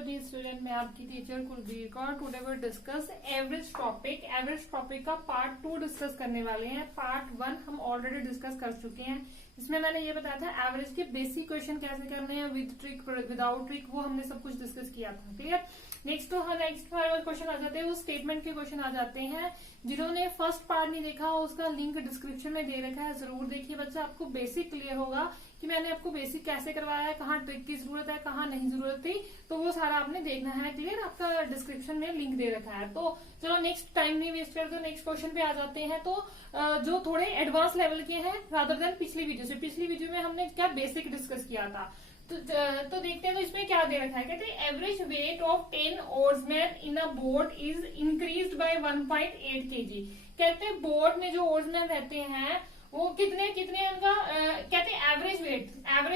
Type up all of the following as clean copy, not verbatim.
Dear student, मैं आपकी teacher Kulbir Kaur. Today we discuss average topic. Average topic का part 2 discuss करने वाले हैं। पार्ट 1 हम ऑलरेडी डिस्कस कर चुके हैं। इसमें मैंने ये बताया था एवरेज के बेसिक क्वेश्चन कैसे करने हैं, विद ट्रिक विदाउट ट्रिक, वो हमने सब कुछ डिस्कस किया था। क्लियर। नेक्स्ट क्वेश्चन आ जाते हैं, वो स्टेटमेंट के क्वेश्चन आ जाते हैं। जिन्होंने फर्स्ट पार्ट नहीं देखा उसका लिंक डिस्क्रिप्शन में दे रखा है, जरूर देखिए बच्चा, आपको बेसिक क्लियर होगा कि मैंने आपको बेसिक कैसे करवाया है, कहाँ ट्रिक की जरूरत है, कहाँ नहीं जरूरत थी, तो वो सारा आपने देखना है। क्लियर। आपका डिस्क्रिप्शन में लिंक दे रखा है। तो चलो नेक्स्ट टाइम नहीं वेस्ट करते, नेक्स्ट क्वेश्चन पे आ जाते हैं। तो जो थोड़े एडवांस लेवल के हैं रादर देन पिछली वीडियो से। पिछली वीडियो में हमने क्या बेसिक डिस्कस किया था, तो देखते हैं। तो इसमें क्या दे रखा है, कहते हैं average weight of 10 oarsmen in a boat is increased by 1.8 kg। कहते हैं बोट में जो ओर्समैन रहते हैं वो कितने उनका कहते हैं एवरेज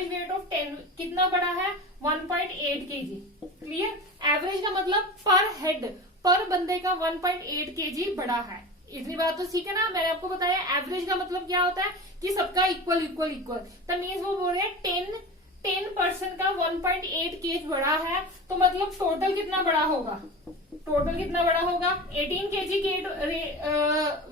वेट ऑफ 10 कितना बड़ा है, 1.8 kg। क्लियर। एवरेज का मतलब पर हेड, पर बंदे का 1.8 kg बड़ा है। इतनी बात तो ठीक है ना। मैंने आपको बताया एवरेज का मतलब क्या होता है कि सबका इक्वल। तो मीन्स वो बोल रहे हैं 10% का 1.8 kg बड़ा है, तो मतलब टोटल कितना बड़ा होगा, 18 kg के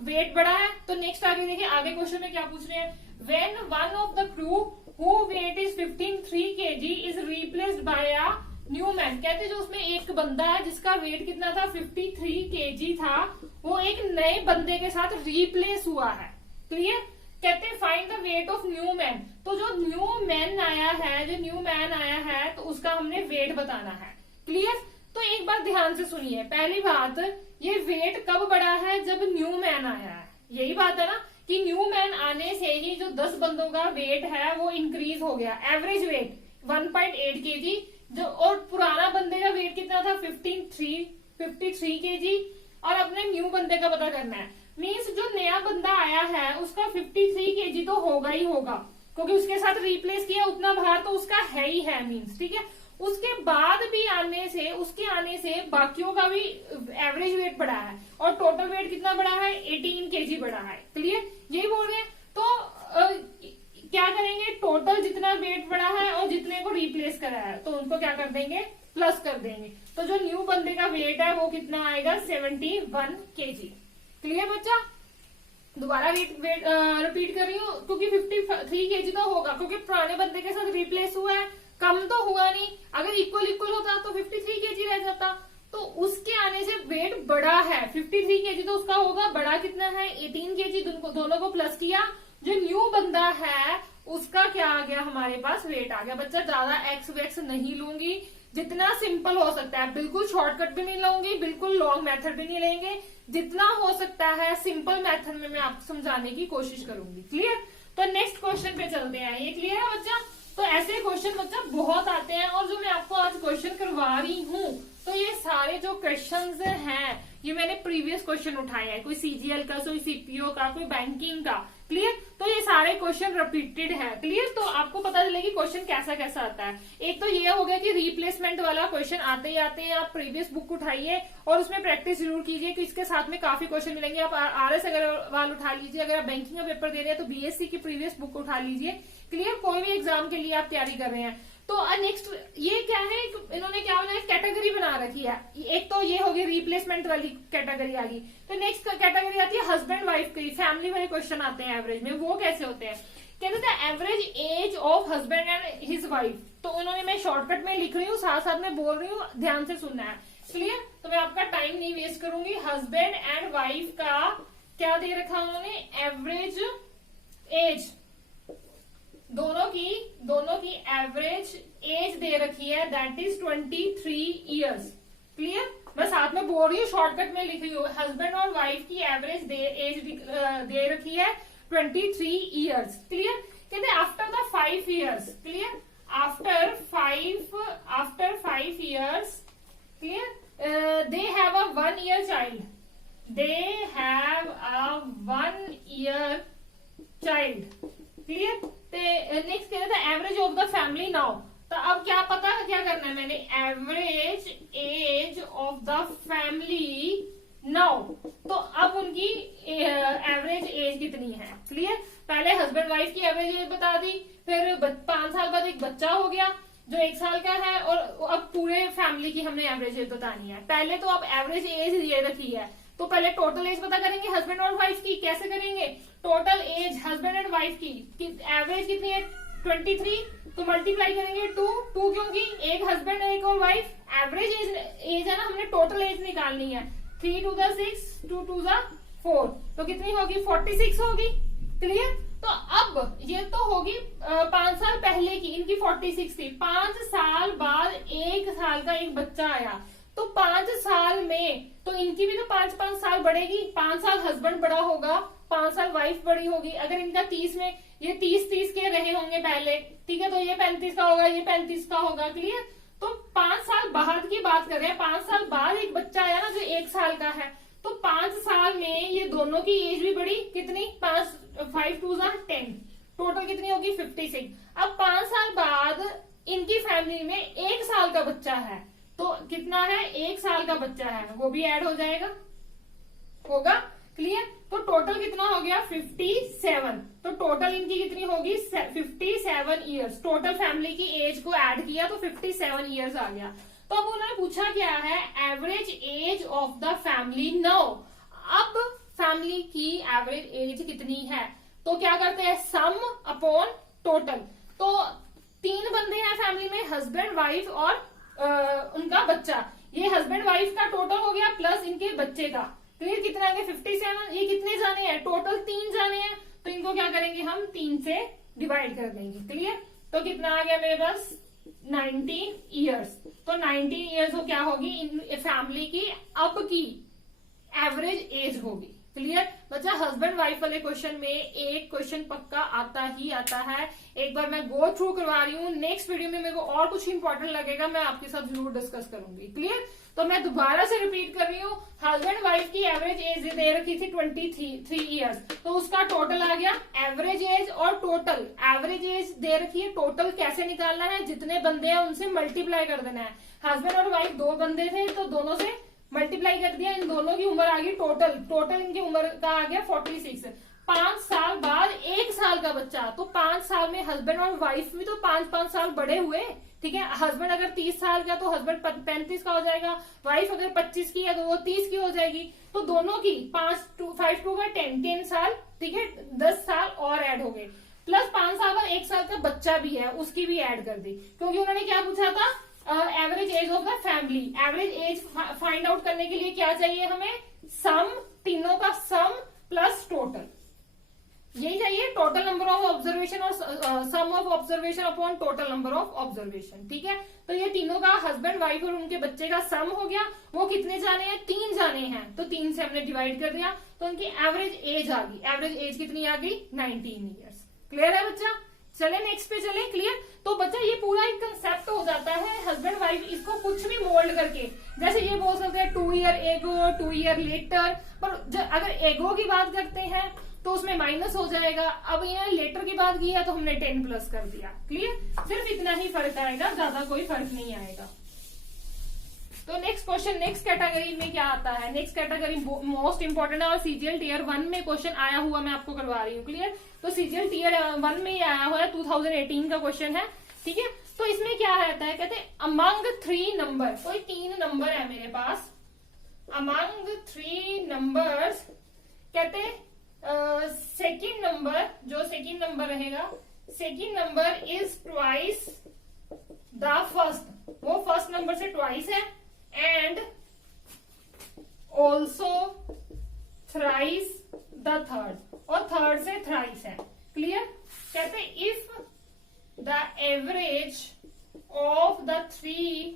वेट बड़ा है। तो नेक्स्ट आगे देखिए, आगे क्वेश्चन में क्या पूछ रहे हैं, when one of the crew who weight is 15.3 kg is replaced by a new man. कहते जो उसमें एक बंदा है जिसका वेट कितना था, 53 kg था, वो एक नए बंदे के साथ रिप्लेस हुआ है। क्लियर। कहते हैं find the weight of new man. तो जो न्यू मैन आया है तो उसका हमने वेट बताना है। क्लियर। तो एक बार ध्यान से सुनिए। पहली बात, ये वेट कब बढ़ा है, जब न्यू मैन आया है। यही बात है ना कि न्यू मैन आने से ही जो 10 बंदों का वेट है वो इंक्रीज हो गया। एवरेज वेट 1.8 kg, जो और पुराना बंदे का वेट कितना था, 53 kg। और अपने न्यू बंदे का पता करना है। मीन्स जो नया बंदा आया है उसका 53 kg तो होगा ही होगा, क्योंकि उसके साथ रिप्लेस किया, उतना भार तो उसका है ही है। मीन्स ठीक है। उसके बाद भी उसके आने से बाकियों का भी एवरेज वेट बढ़ा है, और टोटल वेट कितना बढ़ा है, 18 kg बढ़ा है। क्लियर। यही बोल रहे हैं। तो क्या करेंगे, टोटल जितना वेट बढ़ा है और जितने को रिप्लेस करा है तो उनको क्या कर देंगे, प्लस कर देंगे। तो जो न्यू बंदे का वेट है वो कितना आएगा, 71 kg। क्लियर बच्चा। दोबारा रिपीट कर रही हूँ क्योंकि 53 kg तो होगा, क्योंकि पुराने बंदे के साथ रिप्लेस हुआ है, कम तो हुआ नहीं। अगर इक्वल होता तो 53 kg रह जाता। तो उसके आने से वेट बढ़ा है 53 kg, तो उसका होगा बड़ा कितना है, 18 kg। दोनों को प्लस किया, जो न्यू बंदा है उसका क्या आ गया, हमारे पास वेट आ गया। बच्चा ज्यादा एक्स वेक्स नहीं लूंगी, जितना सिंपल हो सकता है। बिल्कुल शॉर्टकट भी नहीं लूंगी, बिल्कुल लॉन्ग मेथड भी नहीं लेंगे। जितना हो सकता है सिंपल मेथड में मैं आपको समझाने की कोशिश करूंगी। क्लियर। तो नेक्स्ट क्वेश्चन पे चलते हैं। ये क्लियर है बच्चा। तो ऐसे क्वेश्चन बच्चा बहुत आते हैं, और जो मैं आपको आज क्वेश्चन करवा रही हूँ तो ये सारे जो क्वेश्चंस हैं ये मैंने प्रीवियस क्वेश्चन उठाए हैं, कोई सीजीएल का, कोई सीपीओ का, कोई बैंकिंग का। क्लियर। तो ये सारे क्वेश्चन रिपीटेड है। क्लियर। तो आपको पता चलेगी क्वेश्चन कैसा आता है। एक तो ये हो गया कि रिप्लेसमेंट वाला क्वेश्चन आते ही आते हैं। आप प्रीवियस बुक उठाइए और उसमें प्रैक्टिस जरूर कीजिए कि इसके साथ में काफी क्वेश्चन मिलेंगे। आप आरएस अग्रवाल उठा लीजिए, अगर आप बैंकिंग का पेपर दे रहे हैं तो बीएससी की प्रीवियस बुक उठा लीजिए। क्लियर। कोई भी एग्जाम के लिए आप तैयारी कर रहे हैं तो नेक्स्ट ये क्या है, इन्होंने क्या बनाया, कैटेगरी बना रखी है। एक तो ये होगी रिप्लेसमेंट वाली कैटेगरी आ गई। तो नेक्स्ट कैटेगरी आती है हस्बैंड वाइफ की, फैमिली वाले क्वेश्चन आते हैं एवरेज में। वो कैसे होते हैं, कहते थे average age of husband and his wife. तो उन्होंने, मैं शॉर्टकट में लिख रही हूँ, साथ में बोल रही हूँ, ध्यान से सुनना है। क्लियर। तो मैं आपका टाइम नहीं वेस्ट करूंगी। हस्बैंड एंड वाइफ का क्या दे रखा उन्होंने, एवरेज एज, दोनों की एवरेज एज दे रखी है, दैट इज 23 years। क्लियर। मैं साथ में बोल रही हूँ, शॉर्टकट में लिख रही हूँ। हस्बैंड और वाइफ की एवरेज एज दे रखी है 23 years। क्लियर। कहते हैं after the 5 years। Clear. After 5 years। Clear. They have a 1 year child. Clear. Next कह रहा था average of the family now. तो अब क्या पता है, क्या करना है मैंने, average age of the family now. तो अब उनकी एवरेज एज कितनी है। क्लियर। पहले हस्बैंड वाइफ की एवरेज एज बता दी, फिर 5 साल बाद एक बच्चा हो गया, जो 1 साल का है, और अब पूरे फैमिली की हमने एवरेज एज बतानी है। पहले तो अब एवरेज एज ये रखी है, तो पहले टोटल एज पता करेंगे हस्बैंड और वाइफ की। कैसे करेंगे? Total age husband and wife की एवरेज कितनी है 23, तो मल्टीप्लाई करेंगे 2 क्योंकि एक हस्बैंड एक और वाइफ। एवरेज एज है ना, हमने टोटल एज निकालनी है। 3 2 6, 2 2 4, तो कितनी होगी 46 होगी। क्लियर? तो अब ये तो होगी 5 साल पहले की, इनकी 46 थी। 5 साल बाद 1 साल का एक बच्चा आया, तो 5 साल में तो इनकी भी तो 5-5 साल बढ़ेगी। 5 साल हस्बैंड बड़ा होगा, 5 साल वाइफ बड़ी होगी। अगर इनका 30 में ये 30 के रहे होंगे पहले, ठीक है, तो ये 35 का होगा, ये 35 का होगा। क्लियर? तो 5 साल बाद की बात कर रहे हैं। 5 साल बाद एक बच्चा आया ना जो 1 साल का है, तो 5 साल में ये दोनों की एज भी बढ़ी। कितनी? 5 2 10, टोटल कितनी होगी 56। अब 5 साल बाद इनकी फैमिली में 1 साल का बच्चा है, तो कितना है 1 साल का बच्चा है, वो भी ऐड हो जाएगा, होगा। क्लियर? तो टोटल कितना हो गया 57। तो टोटल इनकी कितनी होगी 57 ईयर्स। टोटल फैमिली की एज को ऐड किया तो 57 ईयर्स आ गया। तो अब उन्होंने पूछा क्या है, average age of the family now. अब फैमिली की एवरेज एज कितनी है, तो क्या करते हैं सम अपॉन टोटल। तो 3 बंदे हैं फैमिली में, हस्बैंड वाइफ और उनका बच्चा। ये हस्बैंड वाइफ का टोटल हो गया प्लस इनके बच्चे का। क्लियर? कितना आ गया 57। ये कितने जाने हैं टोटल? 3 जाने हैं, तो इनको क्या करेंगे हम 3 से डिवाइड कर देंगे। क्लियर? तो कितना आ गया मेरे पास 19 ईयर्स। तो 19 ईयर्स को क्या होगी इन फैमिली की अब की एवरेज एज होगी। क्लियर? बच्चा हस्बैंड वाइफ वाले क्वेश्चन में एक क्वेश्चन पक्का आता ही आता है। एक बार मैं गो थ्रू करवा रही हूँ, नेक्स्ट वीडियो में मेरे को और कुछ इंपॉर्टेंट लगेगा, मैं आपके साथ जरूर डिस्कस करूंगी। क्लियर? तो मैं दोबारा से रिपीट कर रही हूँ, हस्बैंड वाइफ की एवरेज एज दे रखी थी 23 ईयर्स, तो उसका टोटल आ गया एवरेज एज और टोटल। एवरेज एज दे रखी है, टोटल कैसे निकालना है, जितने बंदे हैं उनसे मल्टीप्लाई कर देना है। हस्बैंड और वाइफ 2 बंदे थे, तो दोनों से मल्टीप्लाई कर दिया, इन दोनों की उम्र आ गई टोटल इनकी उम्र का आ गया 46। 5 साल बाद 1 साल का बच्चा, तो 5 साल में हस्बैंड और वाइफ भी तो 5-5 साल बड़े हुए। ठीक है? हस्बैंड अगर 30 साल का तो हस्बैंड 35 का हो जाएगा, वाइफ अगर 25 की है तो वो 30 की हो जाएगी। तो दोनों की 5 2 5 2 का 10 साल, ठीक है, 10 साल और ऐड हो गए। प्लस 5 साल बाद 1 साल का बच्चा भी है, उसकी भी ऐड कर दी, क्योंकि उन्होंने क्या पूछा था average age of the family. Average age find out करने के लिए क्या चाहिए हमें, सम, तीनों का सम प्लस टोटल, यही चाहिए। टोटल नंबर ऑफ ऑब्जर्वेशन और sum of observation upon total number of observation. ठीक है? तो ये तीनों का हस्बैंड वाइफ और उनके बच्चे का सम हो गया। वो कितने जाने हैं 3 जाने हैं, तो 3 से हमने डिवाइड कर दिया, तो उनकी एवरेज एज आ गई। एवरेज एज कितनी आ गई 19 ईयर्स। क्लियर है बच्चा? चले नेक्स्ट पे चले। क्लियर? तो बच्चा ये पूरा एक कंसेप्ट हो जाता है हस्बैंड वाइफ, इसको कुछ भी मोल्ड करके, जैसे ये बोल सकते हैं 2 ईयर एगो, 2 ईयर लेटर, पर अगर एगो की बात करते हैं तो उसमें माइनस हो जाएगा। अब यहाँ लेटर की बात की है तो हमने 10 प्लस कर दिया। क्लियर? सिर्फ इतना ही फर्क आएगा, ज्यादा कोई फर्क नहीं आएगा। तो नेक्स्ट क्वेश्चन, नेक्स्ट कैटेगरी में क्या आता है, नेक्स्ट कैटेगरी मोस्ट इंपोर्टेंट है और सीजीएल टीयर 1 में क्वेश्चन आया हुआ मैं आपको करवा रही हूँ। क्लियर? तो सीजीएल टीयर 1 में ही आया हुआ है, 2018 का क्वेश्चन है। ठीक है? तो इसमें क्या रहता है, कहते हैं अमंग 3 नंबर, कोई 3 नंबर है मेरे पास, अमंग 3 नंबर्स, कहते सेकेंड नंबर, जो सेकेंड नंबर रहेगा, second number is twice the first, वो फर्स्ट नंबर से ट्वाइस है, and also thrice the third, और थर्ड से थ्राइस है। क्लियर? कहते if the average of the 3,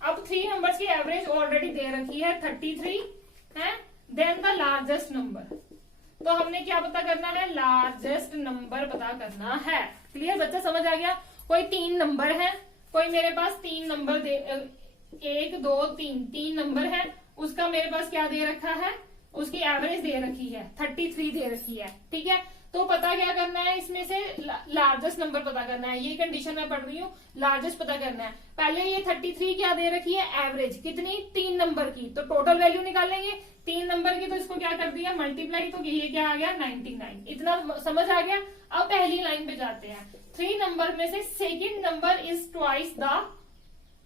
अब 3 नंबर्स की एवरेज ऑलरेडी दे रखी है 33 है, देन द लार्जेस्ट नंबर, तो हमने क्या पता करना है, लार्जेस्ट नंबर पता करना है। क्लियर बच्चा? समझ आ गया? कोई 3 नंबर है, कोई मेरे पास 3 नंबर 1 2 3 नंबर है, उसका मेरे पास क्या दे रखा है, उसकी एवरेज दे रखी है 33 दे रखी है। ठीक है? तो पता क्या करना है, इसमें से लार्जेस्ट नंबर पता करना है। ये कंडीशन मैं पढ़ रही हूँ, लार्जेस्ट पता करना है। पहले ये 33 क्या दे रखी है, एवरेज कितनी, 3 नंबर की, तो टोटल वैल्यू निकालेंगे 3 नंबर की, तो इसको क्या कर दिया मल्टीप्लाई, तो ये क्या आ गया 99। इतना समझ आ गया। अब पहली लाइन पे जाते हैं। 3 नंबर में से second number is twice the,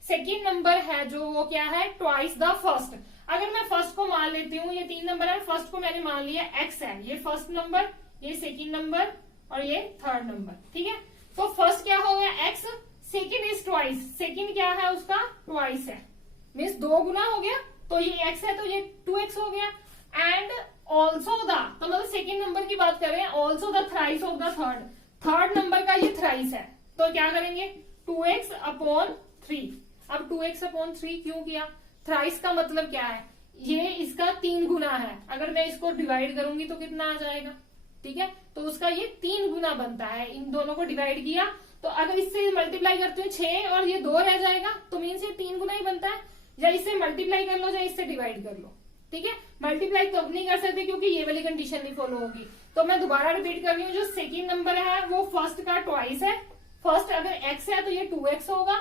second number है जो वो क्या है, ट्वाइस द फर्स्ट। अगर मैं फर्स्ट को मान लेती हूँ, ये 3 नंबर है, फर्स्ट को मैंने मान लिया एक्स है, ये फर्स्ट नंबर, ये सेकेंड नंबर और ये थर्ड नंबर, ठीक है। तो फर्स्ट क्या हो गया x, second is twice, second क्या है उसका ट्वाइस है, मीन्स 2 गुना हो गया, तो ये एक्स है तो ये 2x हो गया। एंड ऑल्सो द, तो मतलब सेकेंड नंबर की बात करें, also the thrice of the third, third number का ये थ्राइस है, तो क्या करेंगे 2x अपॉन 3। अब 2x अपॉन 3 क्यों किया, थ्राइस का मतलब क्या है, ये इसका 3 गुना है। अगर मैं इसको डिवाइड करूंगी तो कितना आ जाएगा, ठीक है, तो उसका ये 3 गुना बनता है। इन दोनों को डिवाइड किया तो अगर इससे मल्टीप्लाई करते हो 6 और ये 2 रह जाएगा, तो मीन्स ये 3 गुना ही बनता है। या इससे मल्टीप्लाई कर लो या इससे डिवाइड कर लो, ठीक है। मल्टीप्लाई तो अब नहीं कर सकते क्योंकि ये वाली कंडीशन नहीं फॉलो होगी। तो मैं दोबारा रिपीट कर रही हूँ, जो सेकेंड नंबर है वो फर्स्ट का ट्वाइस है। फर्स्ट अगर x है तो ये 2x होगा,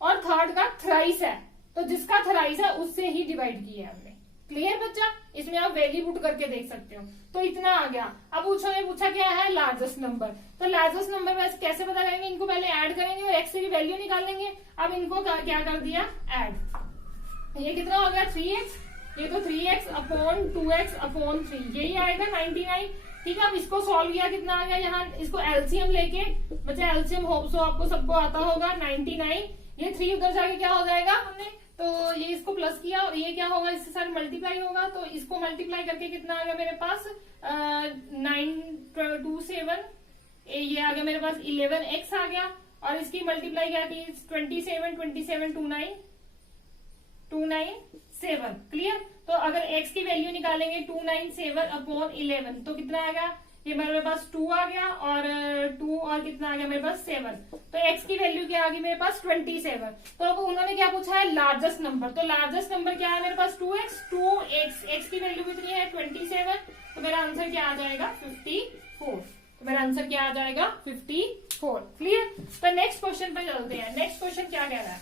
और थर्ड का थ्राइस है, तो जिसका थ्राइस है उससे ही डिवाइड किया है हमने। क्लियर बच्चा, इसमें आप वैल्यू पुट करके देख सकते हो। तो इतना आ गया। अब पूछा क्या है, लार्जेस्ट नंबर। तो लार्जेस्ट नंबर में कैसे पता करेंगे, इनको पहले ऐड करेंगे और x की वैल्यू निकालेंगे। अब इनको क्या कर दिया ऐड, ये कितना हो गया 3x, ये तो 3x अपॉन 2x अपॉन 3, यही आएगा 99, ठीक है। अब इसको सॉल्व किया, कितना आ गया, यहाँ इसको एलसीएम लेके, बच्चा एलसीएम होप सो आपको सबको आता होगा 99, ये 3 उधर जाके क्या हो जाएगा हमने, तो ये इसको प्लस किया और ये क्या होगा, इससे साथ मल्टीप्लाई होगा, तो इसको मल्टीप्लाई करके कितना आ गया मेरे पास 927, ये आ गया मेरे पास 11x आ गया, और इसकी मल्टीप्लाई क्या की 27 297। क्लियर। तो अगर x की वैल्यू निकालेंगे 297 अपॉन 11 तो कितना आएगा, ये मेरे पास 2 आ गया, और 2 और कितना आ गया मेरे पास 7, तो x की वैल्यू क्या आ गई मेरे पास 27। तो अब उन्होंने क्या पूछा है, लार्जेस्ट नंबर। तो लार्जेस्ट नंबर क्या है मेरे पास 2x, x की वैल्यू कितनी है 27, तो मेरा आंसर क्या आ जाएगा 54। तो मेरा आंसर क्या आ जाएगा 54। क्लियर। तो नेक्स्ट क्वेश्चन पे चलते हैं। नेक्स्ट क्वेश्चन क्या कह रहा है,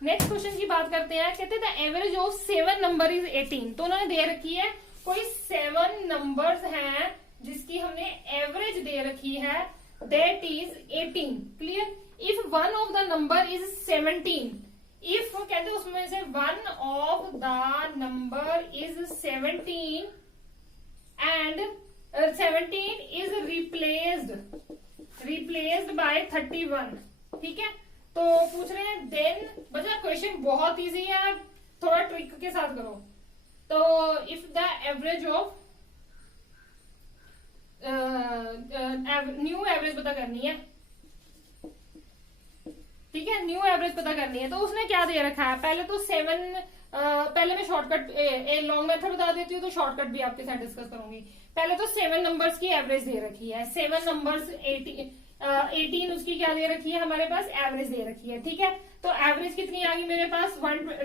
नेक्स्ट क्वेश्चन की बात करते हैं। कहते हैं the average of 7 number is 18। तो उन्होंने दे रखी है कोई 7 नंबर्स हैं जिसकी हमने एवरेज दे रखी है, that is 18। Clear. If one of the number is 17, if कहते उसमें से one of the number is 17 and 17 is replaced bye 31, ठीक है। तो पूछ रहे हैं देन, बच्चा क्वेश्चन बहुत इजी है, थोड़ा ट्रिक के साथ करो। तो if the average of new average पता करनी है, ठीक है, न्यू एवरेज पता करनी है। तो उसने क्या दे रखा है, पहले तो 7, पहले मैं शॉर्टकट लॉन्ग मेथड बता देती हूँ, तो शॉर्टकट भी आपके साथ डिस्कस करूंगी। पहले तो 7 नंबर्स की एवरेज दे रखी है, 7 नंबर्स 18 उसकी क्या दे रखी है हमारे पास, एवरेज दे रखी है, ठीक है। तो एवरेज कितनी आ गई मेरे पास,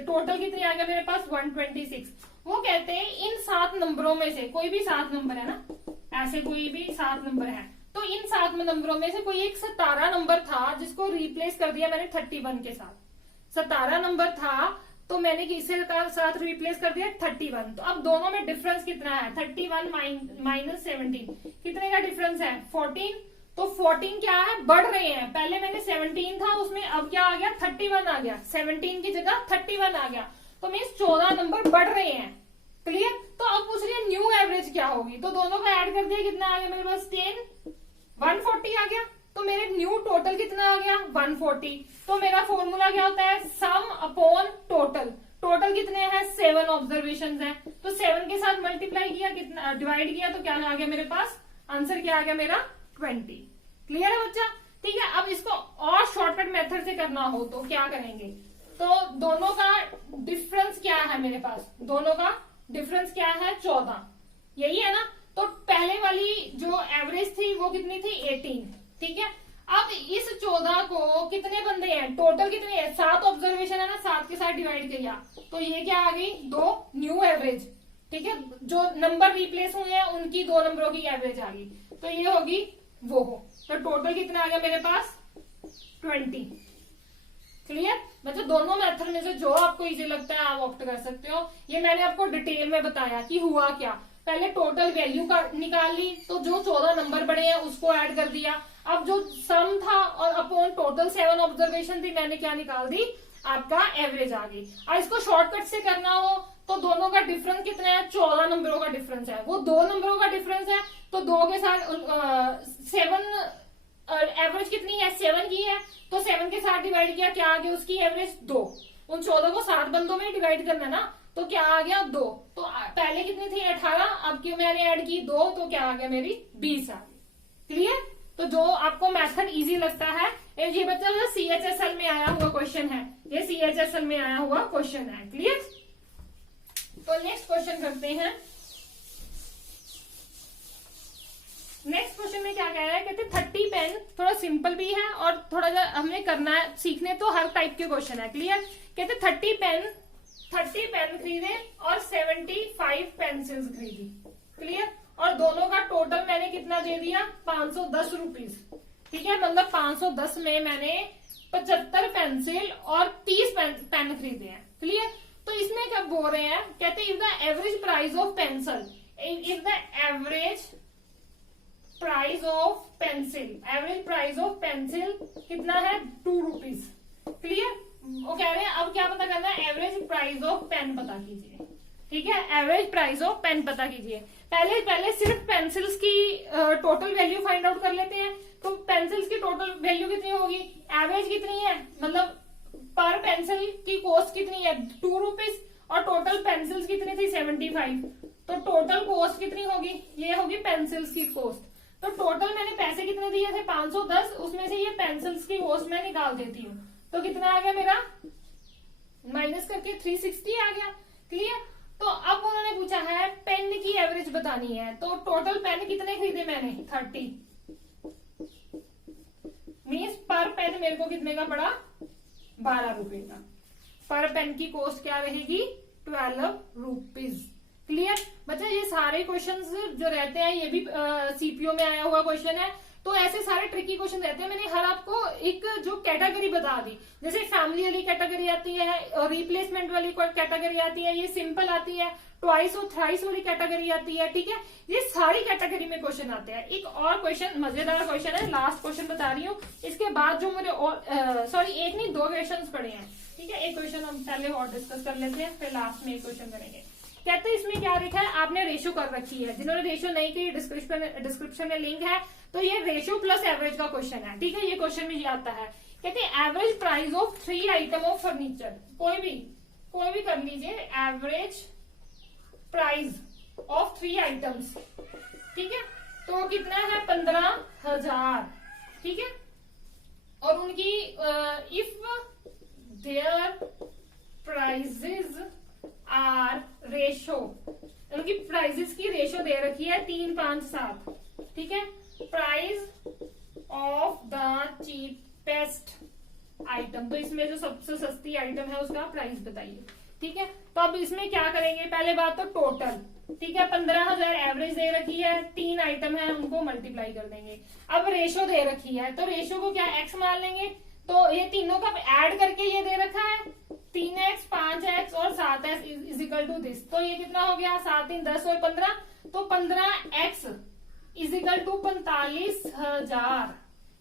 टोटल कितनी आ गया मेरे पास 126। वो कहते हैं इन 7 नंबरों में से कोई भी 7 नंबर है ना, ऐसे कोई भी 7 नंबर है, तो इन 7 नंबरों में से कोई एक 17 नंबर था जिसको रिप्लेस कर दिया मैंने 31 के साथ। 17 नंबर था तो मैंने किसके साथ रिप्लेस कर दिया 31। तो अब दोनों में डिफरेंस कितना है, 31 माइनस 17, कितने का डिफरेंस है 14। तो 14 क्या है, बढ़ रहे हैं। पहले मैंने 17 था उसमें, अब क्या आ गया 31 आ गया, 17 की जगह 31 आ गया, तो मीन्स 14 नंबर बढ़ रहे हैं। क्लियर। तो अब पूछ रही है न्यू एवरेज क्या होगी, तो दोनों को ऐड कर दिया, कितना आ गया मेरे पास 10, 140 आ गया। तो मेरे न्यू टोटल कितना आ गया 140। तो मेरा फॉर्मूला क्या होता है, सम अपॉन टोटल। टोटल कितने हैं 7 ऑब्जर्वेशन है, तो 7 के साथ मल्टीप्लाई किया, कितना डिवाइड किया, तो क्या आ गया मेरे पास, आंसर क्या आ गया मेरा 20। क्लियर है बच्चा। ठीक है। अब इसको और शॉर्टकट मेथड से करना हो तो क्या करेंगे, तो दोनों का डिफरेंस क्या है मेरे पास, दोनों का डिफरेंस क्या है 14, यही है ना। तो पहले वाली जो एवरेज थी वो कितनी थी 18, ठीक है। अब इस 14 को कितने बंदे हैं, टोटल कितने हैं 7 ऑब्जर्वेशन है ना, 7 के साथ डिवाइड किया, तो ये क्या आ गई 2 न्यू एवरेज। ठीक है, जो नंबर रिप्लेस हुए हैं उनकी 2 नंबरों की एवरेज आ गई, तो ये होगी वो हो। तो टोटल कितना आ गया मेरे पास 20। क्लियर? मतलब दोनों मेथड में से जो आपको इजी लगता है आप ऑप्ट कर सकते हो। ये मैंने आपको डिटेल में बताया कि हुआ क्या। पहले टोटल वैल्यू का निकाल ली, तो जो 14 नंबर बड़े हैं उसको ऐड कर दिया। अब जो सम था और अपॉन टोटल 7 ऑब्जर्वेशन थी, मैंने क्या निकाल दी, आपका एवरेज आ गई। अब इसको शॉर्टकट से करना हो तो दोनों का डिफरेंस कितना है, 14 नंबरों का डिफरेंस है, वो 2 नंबरों का डिफरेंस है, तो 2 के साथ 7 एवरेज कितनी है, 7 की है, तो 7 के साथ डिवाइड किया, क्या आ गया उसकी एवरेज 2। उन 14 को 7 बंदों में डिवाइड करना ना, तो क्या आ गया 2। तो पहले कितनी थी 18, अब क्यों मैंने ऐड की 2, तो क्या आ गया मेरी 20 आ गई। क्लियर? तो जो आपको मेथड इजी लगता है, ये बच्चा CHSL में आया हुआ क्वेश्चन है, ये CHSL में आया हुआ क्वेश्चन है। क्लियर? तो नेक्स्ट क्वेश्चन करते हैं। नेक्स्ट क्वेश्चन में क्या कह रहा है, कहते 30 पेन, थोड़ा सिंपल भी है और थोड़ा सा हमने करना है, सीखने तो हर टाइप के क्वेश्चन है। क्लियर? कहते 30 पेन खरीदे और 75 पेंसिल्स खरीदी। क्लियर? और दोनों का टोटल मैंने कितना दे दिया, 510 रुपीज। ठीक है, मतलब 510 में मैंने 75 पेंसिल और 30 पेन खरीदे हैं। क्लियर? तो इसमें क्या बोल रहे हैं, कहते if the average price of pencil, if the average price of pencil कितना है, 2 रुपीज। क्लियर? वो कह रहे हैं अब क्या पता करना है, एवरेज प्राइस ऑफ पेन पता कीजिए। ठीक है, एवरेज प्राइस ऑफ पेन पता कीजिए। पहले सिर्फ पेंसिल्स की टोटल वैल्यू फाइंड आउट कर लेते हैं। तो पेंसिल्स की टोटल वैल्यू कितनी होगी, एवरेज कितनी है, मतलब पर पेंसिल की कॉस्ट कितनी है, 2 रुपीज, और टोटल पेंसिल्स कितनी थी, 75। तो टोटल कॉस्ट कितनी होगी, ये होगी पेंसिल्स की कॉस्ट। तो टोटल मैंने पैसे कितने दिए थे, 510, उसमें से ये पेंसिल्स की कॉस्ट मैं निकाल देती हूँ, तो कितना आ गया मेरा, माइनस करके 360 आ गया। क्लियर? तो अब उन्होंने पूछा है पेन की एवरेज बतानी है, तो टोटल पेन कितने खरीदे मैंने, 30, मीन्स पर पेन मेरे को कितने का पड़ा, 12 रुपए का। पर पेन की कॉस्ट क्या रहेगी, 12 रुपीज। क्लियर? मतलब ये सारे क्वेश्चंस जो रहते हैं ये भी सीपीओ में आया हुआ क्वेश्चन है, तो ऐसे सारे ट्रिकी क्वेश्चन रहते हैं। मैंने हर आपको एक जो कैटेगरी बता दी, जैसे फैमिली वाली कैटेगरी आती है, रिप्लेसमेंट वाली कैटेगरी आती है, ये सिंपल आती है, ट्वाइस और थ्राइस वाली कैटेगरी आती है। ठीक है, ये सारी कैटेगरी में क्वेश्चन आते हैं। एक और क्वेश्चन, मजेदार क्वेश्चन है, लास्ट क्वेश्चन बता रही हूँ, इसके बाद जो मेरे और सॉरी एक नहीं 2 क्वेश्चन पड़े हैं। ठीक है, एक क्वेश्चन हम पहले और डिस्कस कर लेते हैं, फिर लास्ट में एक क्वेश्चन करेंगे। कहते हैं इसमें क्या लिखा है, आपने रेशियो कर रखी है, जिन्होंने रेशियो नहीं की डिस्क्रिप्शन में लिंक है, तो ये रेशियो प्लस एवरेज का क्वेश्चन है। ठीक है, ये क्वेश्चन में ये आता है, कहते हैं average price of 3 item of furniture, कोई भी कर लीजिए, एवरेज प्राइस ऑफ 3 आइटम्स। ठीक है, तो कितना है, 15,000। ठीक है, और उनकी if their prices are ratio, उनकी प्राइजेस की रेशो दे रखी है 3, 5, 7। ठीक है, price of the cheapest item, तो इसमें जो सबसे सस्ती आइटम है उसका प्राइस बताइए। ठीक है, तो अब इसमें क्या करेंगे, पहले बात तो टोटल। ठीक है, 15,000 एवरेज दे रखी है, 3 आइटम है, उनको मल्टीप्लाई कर देंगे। अब रेशो दे रखी है, तो रेशो को क्या एक्स मान लेंगे, तो ये तीनों का ऐड करके ये दे रखा है 3x, 5x और 7x is equal to this. तो ये कितना हो गया, 7, 3, 10 और 15, तो 15x इज इक्वल टू 45,000।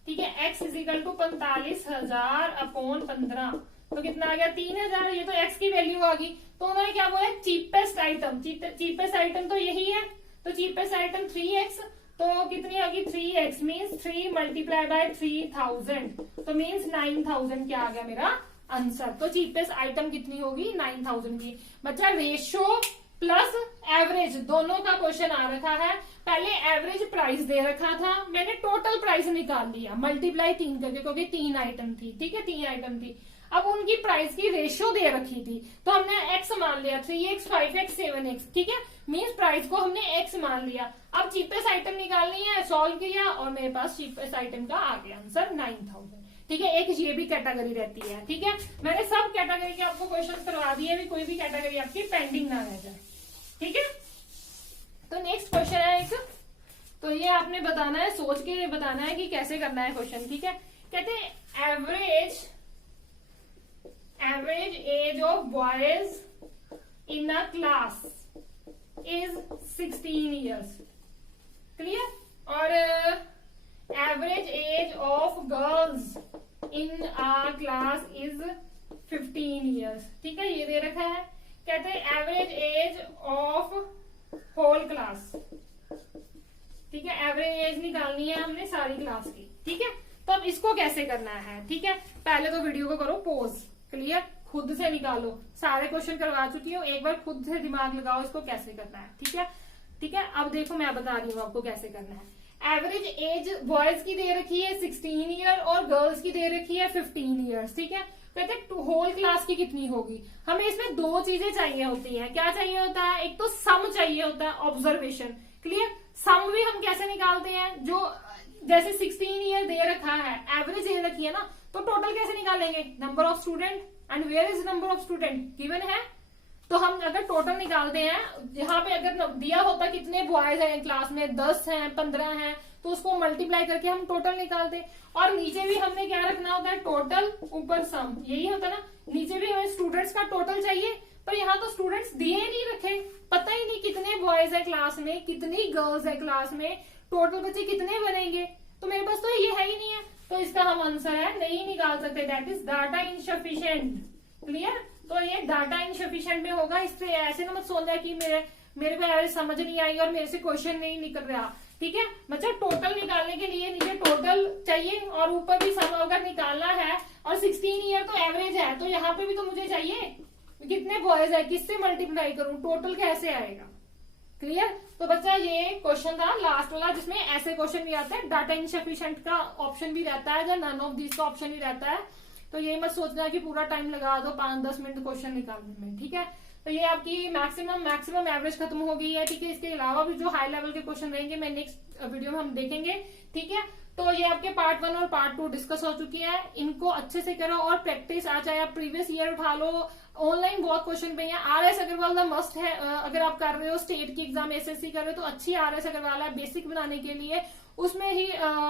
ठीक है, x is equal to 45,000 upon 15, तो कितना आ गया, 3,000। ये तो x की वैल्यू आ गई। तो उन्होंने क्या बोला, चीपेस्ट आइटम, चीपेस्ट आइटम तो यही है, तो चीपेस्ट आइटम 3x, तो कितनी होगी, 3x मीन्स 3 मल्टीप्लाई बाय 3000, तो मीन्स 9000 क्या आ गया मेरा आंसर। तो चीपेस्ट आइटम कितनी होगी, 9000 की। बच्चा रेशो प्लस एवरेज दोनों का क्वेश्चन आ रखा है। पहले एवरेज प्राइस दे रखा था, मैंने टोटल प्राइस निकाल लिया मल्टीप्लाई 3 करके, क्योंकि 3 आइटम थी। ठीक है, 3 आइटम थी। अब उनकी प्राइस की रेशियो दे रखी थी, तो हमने x मान लिया, 3x, 5x, 7x। ठीक है, मीन्स प्राइस को हमने x मान लिया। अब चीपेस्ट आइटम निकालनी है, सॉल्व किया और मेरे पास चीपेस्ट आइटम का आ गया आंसर 9000। ठीक है, एक ये भी कैटेगरी रहती है। ठीक है, मैंने सब कैटेगरी के आपको क्वेश्चन करवा दिए, भी कोई भी कैटेगरी आपकी पेंडिंग ना रह जाए। ठीक है। तो नेक्स्ट क्वेश्चन है एक, तो ये आपने बताना है, सोच के बताना है कि कैसे करना है क्वेश्चन। ठीक है, कहते हैं average age of boys in a class is 16 years. Clear? और average age of girls in a class is 15 years. ठीक है, ये दे रखा है। कहते हैं average age of whole class. ठीक है, एवरेज एज निकालनी है हमने सारी क्लास की। ठीक है, तो अब इसको कैसे करना है? ठीक है, पहले तो वीडियो को करो पॉज। क्लियर? खुद से निकालो, सारे क्वेश्चन करवा चुकी हूँ, एक बार खुद से दिमाग लगाओ इसको कैसे करना है। ठीक है, ठीक है। अब देखो मैं बता रही हूँ आपको कैसे करना है। एवरेज एज बॉयज की दे रखी है 16 ईयर और गर्ल्स की दे रखी है 15 ईयर्स। ठीक है, कहते होल क्लास की कितनी होगी। हमें इसमें दो चीजें चाहिए होती हैं। क्या चाहिए होता है? एक तो सम चाहिए होता है, ऑब्जर्वेशन। क्लियर? सम भी हम कैसे निकालते हैं? जो जैसे 16 ईयर दे रखा है, एवरेज दे रखी है ना, तो टोटल कैसे निकालेंगे? Number of student, and where is number of student given है। तो हम अगर टोटल निकालते हैं, यहाँ पे अगर दिया होता कितने बॉयज हैं क्लास में, 10 हैं, 15 हैं, तो उसको मल्टीप्लाई करके हम टोटल निकालते। और नीचे भी हमने क्या रखना होता है? टोटल ऊपर सम, यही होता ना। नीचे भी हमें स्टूडेंट्स का टोटल चाहिए, पर यहाँ तो स्टूडेंट्स दिए नहीं रखे, पता ही नहीं कितने बॉयज है क्लास में, कितनी गर्ल्स है क्लास में, टोटल बच्चे कितने बनेंगे। तो मेरे पास तो ये है ही नहीं है, तो इसका हम आंसर है नहीं निकाल सकते। That is data insufficient. Clear? तो ये डाटा इनसफिशिएंट में होगा। इससे ऐसे ना मत सोचना कि मेरे को एवरेज समझ नहीं आई और मेरे से क्वेश्चन नहीं निकल रहा। ठीक है बच्चा, टोटल निकालने के लिए नीचे टोटल चाहिए और ऊपर भी सम अगर निकालना है, और 16 ईयर तो एवरेज है, तो यहाँ पे भी तो मुझे चाहिए कितने बॉयज है, किससे मल्टीप्लाई करूं, टोटल कैसे आएगा। क्लियर? तो बच्चा ये क्वेश्चन था लास्ट वाला, जिसमें ऐसे क्वेश्चन भी आते हैं, डाटा इनसफिशिएंट का ऑप्शन भी रहता है, या नन ऑफ दिस का ऑप्शन ही रहता है। तो ये मत सोचना कि पूरा टाइम लगा दो 5-10 मिनट क्वेश्चन निकालने में। ठीक है, तो ये आपकी मैक्सिमम एवरेज खत्म हो गई है। ठीक है, इसके अलावा भी जो हाई लेवल के क्वेश्चन रहेंगे मैं नेक्स्ट वीडियो में हम देखेंगे। ठीक है, तो ये आपके पार्ट 1 और पार्ट 2 डिस्कस हो चुकी है। इनको अच्छे से करो और प्रैक्टिस, आ चाहे आप प्रीवियस ईयर उठा लो, ऑनलाइन बहुत क्वेश्चन पे हैं। RS अग्रवाल द मस्ट है। अगर आप कर रहे हो स्टेट की एग्जाम, SSC कर रहे हो, तो अच्छी RS अग्रवाल है बेसिक बनाने के लिए। उसमें ही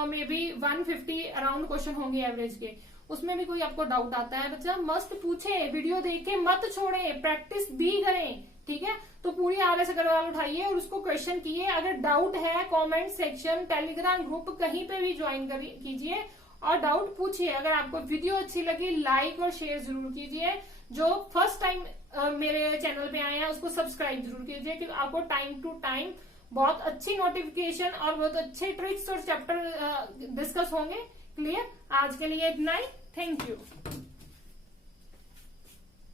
मे बी 150 अराउंड क्वेश्चन होंगे एवरेज के। उसमें भी कोई आपको डाउट आता है बच्चा, मस्त पूछे, वीडियो देख के मत छोड़े, प्रैक्टिस भी करें। ठीक है, तो पूरी RS अग्रवाल उठाइए और उसको क्वेश्चन किए। अगर डाउट है, कमेंट सेक्शन, टेलीग्राम ग्रुप कहीं पे भी ज्वाइन कीजिए और डाउट पूछिए। अगर आपको वीडियो अच्छी लगी, लाइक और शेयर जरूर कीजिए। जो फर्स्ट टाइम मेरे चैनल पे आए हैं उसको सब्सक्राइब जरूर कीजिए, क्योंकि आपको टाइम टू टाइम बहुत अच्छी नोटिफिकेशन और बहुत अच्छे ट्रिक्स और चैप्टर डिस्कस होंगे। क्लियर? आज के लिए इतना ही। Thank you.